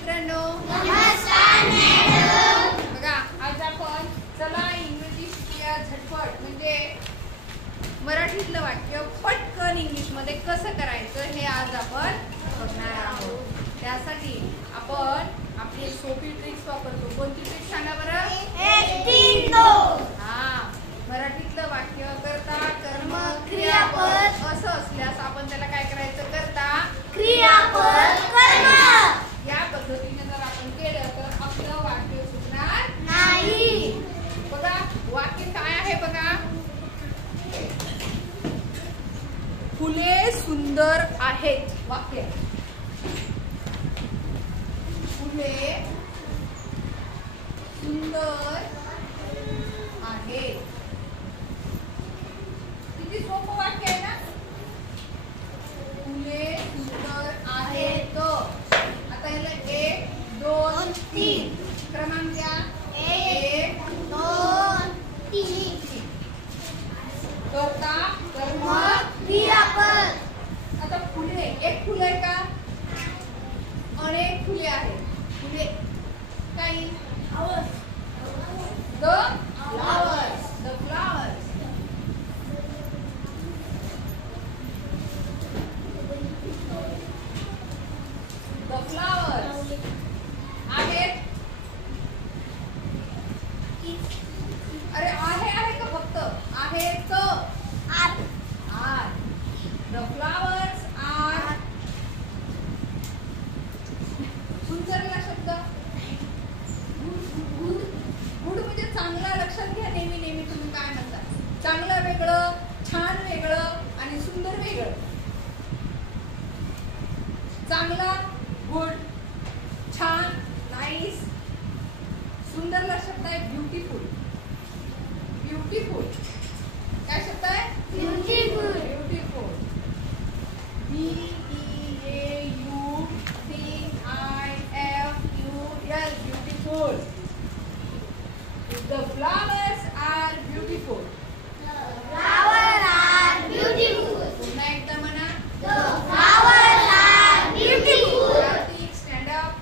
मित्रांनो, नमस्कार मॅडम. बघा आज आपण चला इंग्रजी शिकूया झटपट, म्हणजे मराठीतलं वाक्य पटकन इंग्लिश मध्ये कसं करायचं हे आज आपण बघणार आहोत. त्यासाठी आपण आपली सोपी ट्रिक्स वापरतो. कोणती ट्रिक सांगा बरं? मराठीतलं वाक्य करता कर्म क्रियापद असं असल्यास आपण त्याला काय करायचं? करता क्रियापद कर्म. या पद्धतीने जर आपण केलं तर आपलं वाक्य सुटणार नाही. बघा वाक्य काय आहे बघा. फुले सुंदर आहेत. वाक्य फुले सुंदर आहेत. किती सोपं वाक्य आहे ना. फुले सुंदर आहेत. आता याला 1 2 3 क्रमांक द्या. 1 2 3 करता कर्म क्रियापद. आता फुले एक फुल आहे का? अनेक फुले आहेत. फुले काही the flowers. The flowers the flowers आहेत. अरे आहे का फक्त आहेत? आर. The flowers are. सुंदरला शब्द गुड म्हणजे चांगला. लक्षात घ्या नेहमी नेहमी तुम्ही काय म्हणता. चांगलं वेगळं, छान वेगळं आणि सुंदर वेगळं. चांगला गुड, छान नाईस. सुंदरला शब्द आहे ब्युटिफुल. ब्युटिफुल काय शब्द आहे? Beautiful. Beautiful. BEAUTIFUL. Beautiful. The flowers are beautiful. Flowers are beautiful. पुन्हा एकदा म्हणा. The flowers are beautiful. Kartik stand up.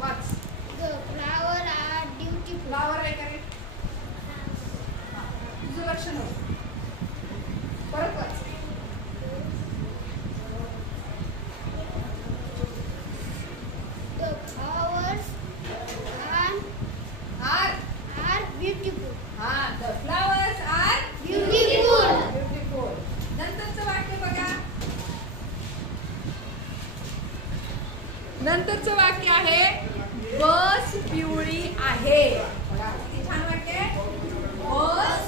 Watch. The flowers are beautiful. Flower आहे का रे? तुझं लक्ष नव्हतं. परत वाच. The flowers are beautiful. The flowers are Beautiful. beautiful. नंतरचं वाक्य बघा. नंतरचं वाक्य आहे बस पिवळी आहे. बघा किती छान वाक्य आहे. बस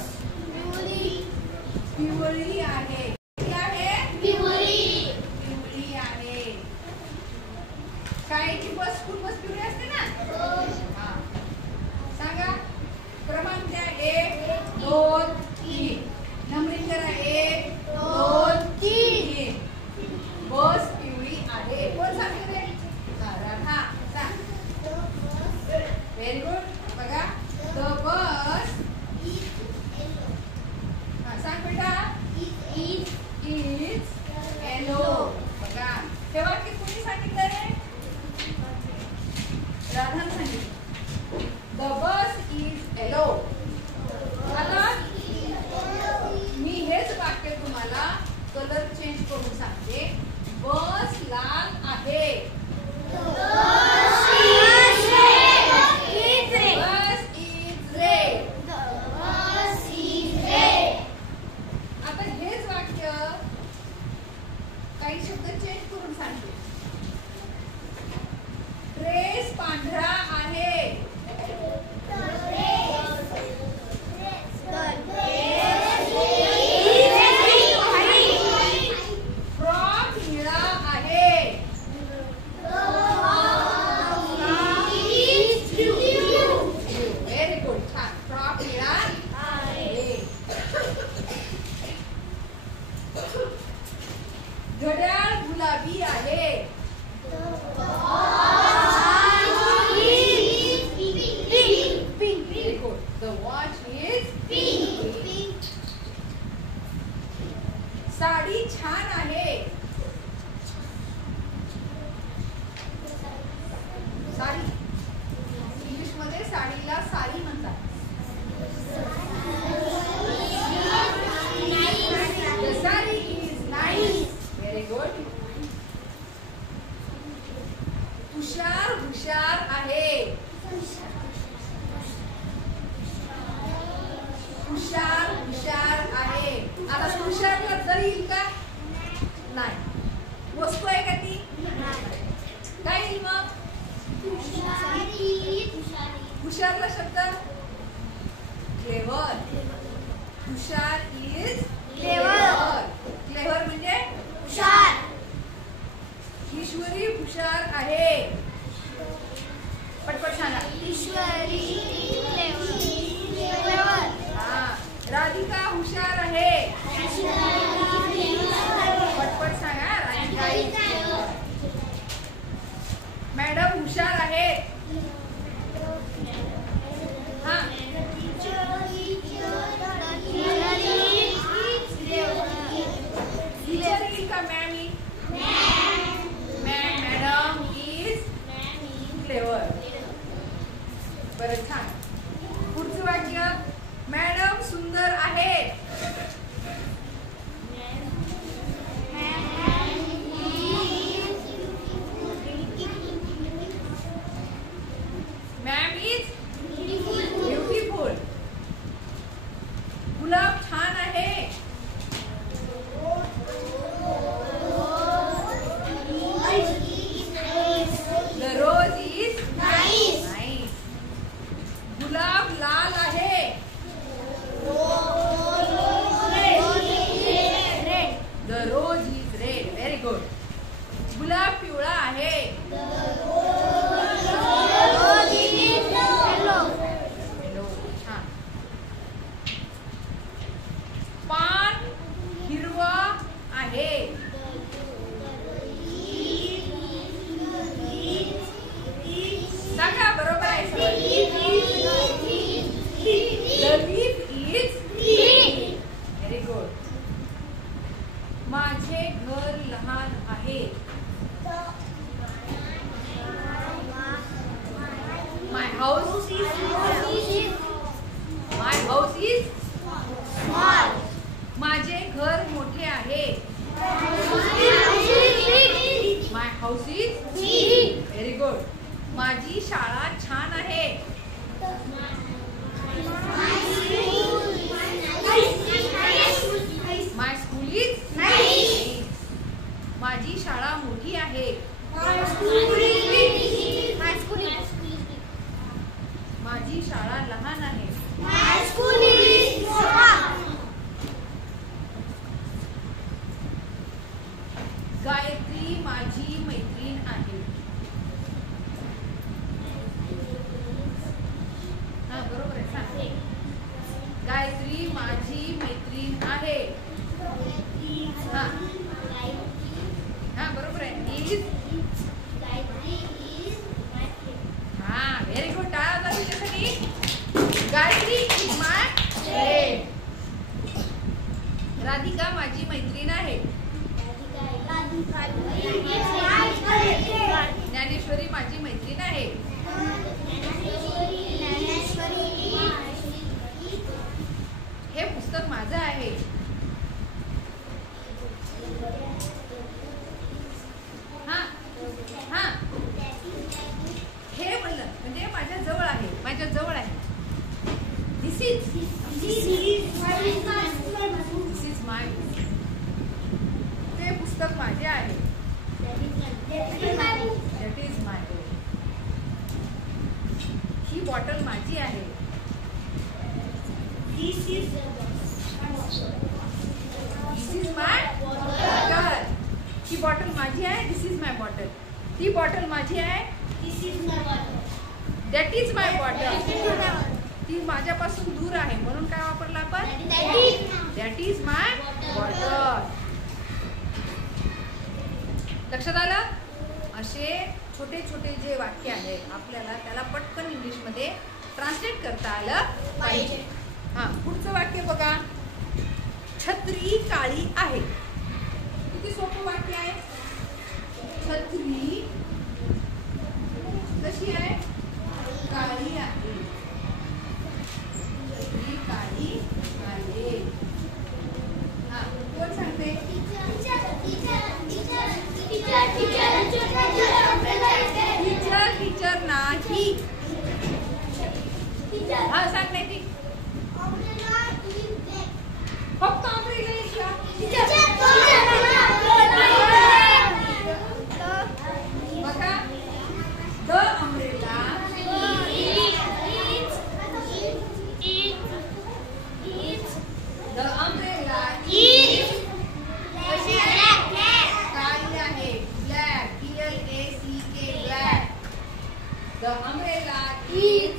पिवळी आहे. किती आहे? पिवळी. पिवळी आहे. शाळेची बस स्कूल बस पिवळी असते ना. हा. सांगा क्रमांक द्या. 1 2 3 नंबरिंग करा. 1 2 3 बस पिवळी आहे. कोण सांगितलं रे? राधा. सांग. Very good. बघा द बस. सांग बेटा. Is yellow. बघा हे वाक्य कोणी सांगितलं रे? राधाने सांगितलं. The bus is yellow. आता मी हेच वाक्य तुम्हाला कलर चेंज करून सांगते. बस लाल आहे. Bus is red. Bus is red. The bus is red. आता हेच वाक्य काही शब्द चेंज करून सांगते. ड्रेस पांढरा आहे. फ्रॉक निळा आहे. Very good. छान. फ्रॉक निळा आहे. घड्याळ गुलाबी आहे. Very good. The watch is pink. Sari छान आहे. काय येईल मग? हुशारला शब्द क्लेव्हर. हुशार इज क्लेव्हर. क्लेव्हर म्हणजे हुशार. ईश्वरी हुशार आहे. पटपट सांगा. ईश्वरी क्लेव्हर. हा. राधिका हुशार आहे. पटपट सांगा. Radhika is clever. मॅडम हुशार आहेत. हा. टीचर येईल का मॅम येईल? Madam is clever. बरं छान. पुढचं वाक्य. मॅडम सुंदर आहेत. Ma'am is beautiful. गुलाब छान आहे. The rose is nice. गुलाब लाल आहे. The rose is red. Very good. गुलाब पिवळा आहे. छान. पान हिरवा आहे. सांगा बरोबर आहे. The leaf is green. Very good. माझे घर लहान आहे. My house is small. माझे घर मोठे आहे. My house is very good. माझी शाळा छान आहे. My school is nice. माझी शाळा मोठी आहे. माझी शाळा लहान आहे. गायत्री माझी मैत्रीण आहे. हा बरोबर आहे. सांग. गायत्री माझी मैत्रीण आहे. हा हा बरोबर आहे. इज. हा व्हेरी गुड. टाळा वाजवा तुझ्यासाठी. Gayatri is my friend. Radhika माझी मैत्रीण आहे. ज्ञानेश्वरी माझी मैत्रीण आहे. हे पुस्तक माझं आहे. हा हा हे म्हणलं म्हणजे माझ्या जवळ आहे. माझ्या जवळ आहे. This is my. ते पुस्तक माझे आहे. That is my. ही बॉटल माझी आहे. This is my bottle. ही बॉटल माझी आहे. This is my bottle. ती बॉटल माझी आहे. That is my bottle. ती माझ्यापासून दूर आहे म्हणून काय वापरला आपण? That is my bottle. लक्षात आलं? असे छोटे छोटे जे वाक्य आहेत आपल्याला त्याला पटकन इंग्लिशमध्ये ट्रान्सलेट करता आलं पाहिजे. हा पुढचं वाक्य बघा. छत्री काळी आहे. किती सोपं वाक्य आहे. छत्री कशी आहे? काळी आहे. छत्री काळी आहे. हा कोण सांगते? टीचर नाही. हा सांग नाही ती. फक्त बघा वीज